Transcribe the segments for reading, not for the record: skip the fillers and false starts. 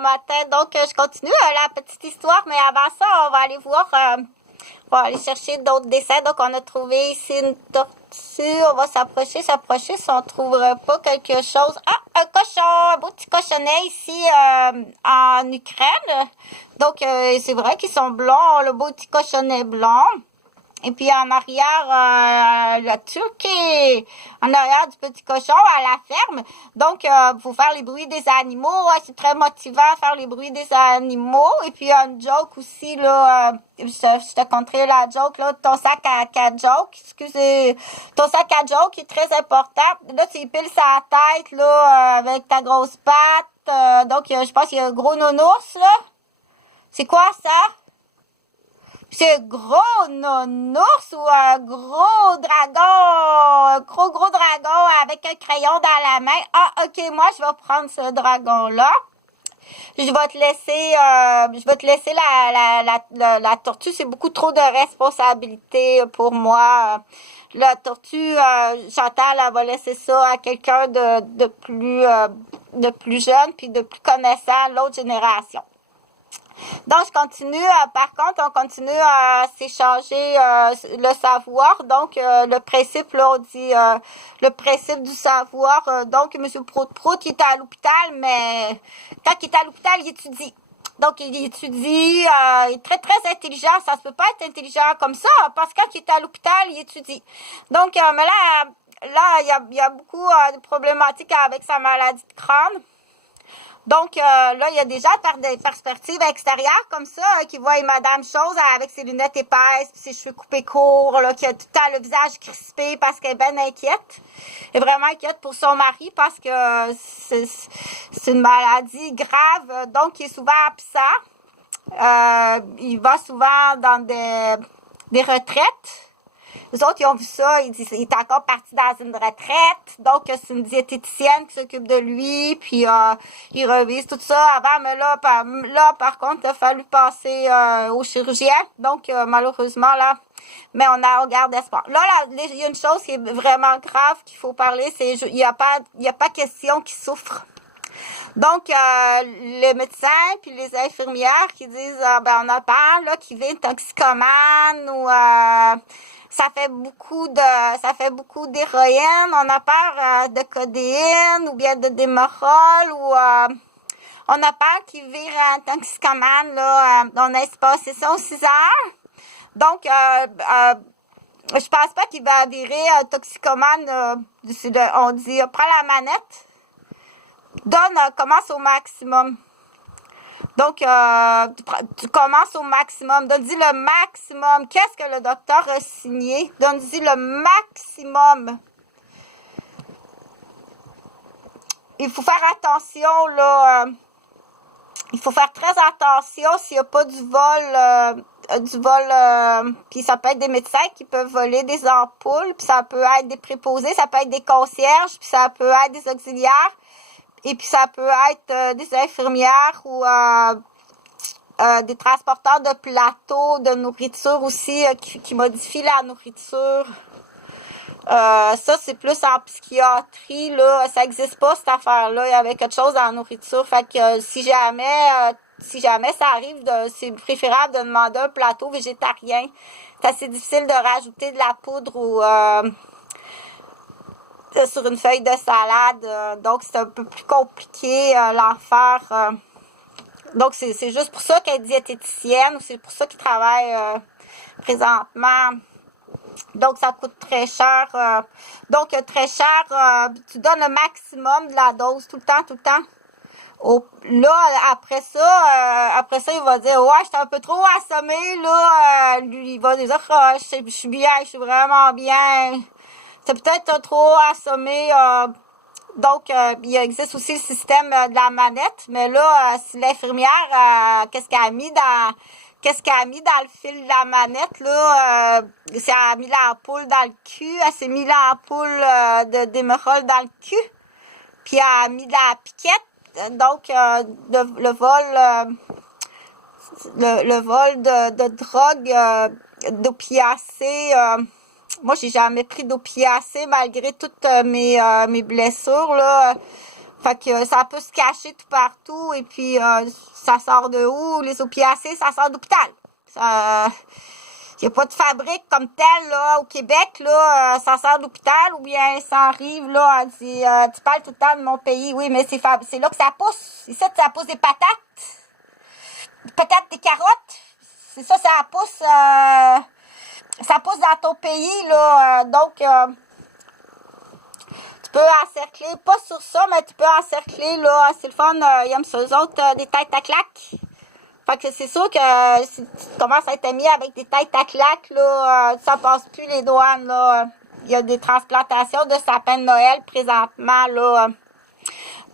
bon matin. Donc, je continue la petite histoire, mais avant ça, on va aller voir, on va aller chercher d'autres dessins. Donc, on a trouvé ici une tortue. On va s'approcher si on ne trouverait pas quelque chose. Ah, un cochon, un beau petit cochonnet ici en Ukraine. Donc, c'est vrai qu'ils sont blonds, le beau petit cochonnet blond. Et puis en arrière, la Turquie, en arrière du petit cochon à la ferme. Donc, faut faire les bruits des animaux. Ouais, c'est très motivant, faire les bruits des animaux. Et puis, il y a une joke aussi, là. Je te conterai la joke, là. Ton sac à joke, excusez. Ton sac à joke est très important. Là, tu piles sa tête, là, avec ta grosse patte. Donc, je pense qu'il y a un gros nounours, là. C'est quoi ça? C'est un gros nounours ou un gros dragon, un gros dragon avec un crayon dans la main. Ah, ok, moi, je vais prendre ce dragon-là. Je vais te laisser la tortue. C'est beaucoup trop de responsabilité pour moi. La tortue, Chantal, elle va laisser ça à quelqu'un de plus jeune puis de plus connaissant, l'autre génération. Donc, je continue. Par contre, on continue à s'échanger le savoir. Donc, le principe, là, on dit le principe du savoir. Donc, M. Prout, il est à l'hôpital, mais quand il est à l'hôpital, il étudie. Donc, il étudie, il est très, très intelligent. Ça se peut pas être intelligent comme ça, parce que quand il est à l'hôpital, il étudie. Donc, mais là, il y a beaucoup de problématiques avec sa maladie de crâne. Donc, là, il y a déjà des perspectives extérieures comme ça, qui voient Madame Chose avec ses lunettes épaisses, puis ses cheveux coupés courts, là, qui a tout le temps le visage crispé parce qu'elle est bien inquiète. Elle est vraiment inquiète pour son mari parce que c'est une maladie grave, donc il est souvent absent. Il va souvent dans des retraites. Les autres, ils ont vu ça, ils disent, il est encore parti dans une retraite, donc c'est une diététicienne qui s'occupe de lui, puis il revise tout ça avant, mais là, par contre, il a fallu passer au chirurgien, donc malheureusement, là, mais on garde espoir. Là, il y a une chose qui est vraiment grave qu'il faut parler, c'est il y a pas question qu'il souffre. Donc, les médecins puis les infirmières qui disent, ben on a peur là, qu'il vienne toxicomane ou ça fait beaucoup d'héroïne, on a peur de codéine ou bien de démorol ou on a peur qu'il vire un toxicomane là. On a passé ça aux 6 heures. Donc, je pense pas qu'il va virer un toxicomane. On dit, prends la manette. Commence au maximum. Donc, tu commences au maximum. Donne-y le maximum. Qu'est-ce que le docteur a signé? Donne-y le maximum. Il faut faire attention, là. Il faut faire très attention s'il n'y a pas du vol. Puis ça peut être des médecins qui peuvent voler des ampoules. Puis ça peut être des préposés. Ça peut être des concierges. Puis ça peut être des auxiliaires. Et puis, ça peut être des infirmières ou des transporteurs de plateaux de nourriture aussi qui modifient la nourriture. Ça, c'est plus en psychiatrie, là. Ça n'existe pas, cette affaire-là. Il y avait quelque chose dans la nourriture. Fait que si jamais ça arrive, c'est préférable de demander un plateau végétarien. C'est assez difficile de rajouter de la poudre ou sur une feuille de salade, donc c'est un peu plus compliqué l'enfer. Donc c'est juste pour ça qu'elle est diététicienne ou c'est pour ça qu'il travaille présentement. Donc ça coûte très cher. Très cher, tu donnes le maximum de la dose tout le temps. Là, après ça, il va dire, ouais, j'étais un peu trop assommé, là. Lui, il va dire, je suis bien, je suis vraiment bien. C'est peut-être trop assommé. Donc, il existe aussi le système de la manette. Mais là, si l'infirmière, qu'est-ce qu'elle a mis dans le fil de la manette, là, elle a mis l'ampoule dans le cul. Elle s'est mis l'ampoule de Démerol dans le cul. Puis, elle a mis de la piquette. Donc, le vol de drogue, d'opiacés. Moi, j'ai jamais pris d'opiacés malgré toutes mes blessures, là. Fait que ça peut se cacher tout partout. Et puis, ça sort de où? Les opiacés, ça sort d'hôpital. Il n'y a pas de fabrique comme telle, là, au Québec, là, ça sort d'hôpital, ou bien ça arrive, là, tu parles tout le temps de mon pays. Oui, mais c'est là que ça pousse. Ici, ça pousse des patates. Peut-être des carottes. C'est ça, ça pousse dans ton pays, là. Donc, tu peux encercler, pas sur ça, mais tu peux encercler, là. C'est le fun, ils aiment ça, eux autres, des têtes à claques. Fait que c'est sûr que si tu commences à être mis avec des têtes à claques, là, ça passe plus les douanes, là. Il y a des transplantations de sapins de Noël présentement, là.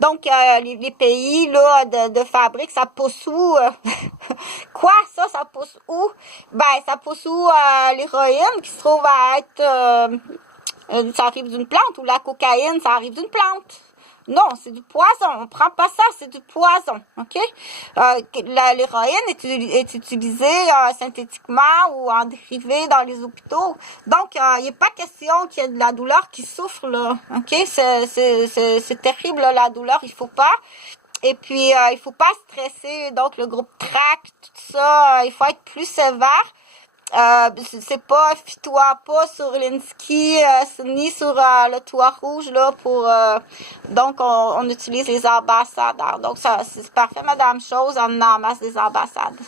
Donc, les pays là de fabrique, ça pousse où? Quoi, ça pousse où? Ben, ça pousse où l'héroïne qui se trouve à être... ça arrive d'une plante, ou la cocaïne, ça arrive d'une plante. Non, c'est du poison. On prend pas ça, c'est du poison. OK? L'héroïne est utilisée synthétiquement ou en dérivé dans les hôpitaux. Donc, il n'est pas question qu'il y ait de la douleur qui souffre, là. OK? C'est terrible, là, la douleur. Il faut pas. Et puis, il faut pas stresser. Donc, le groupe TRAC, tout ça, il faut être plus sévère. C'est pas, fie-toi pas sur Linsky, ni sur le toit rouge, là, pour, donc, on utilise les ambassadeurs. Donc, ça, c'est parfait, Madame Chose, on en masse des ambassades.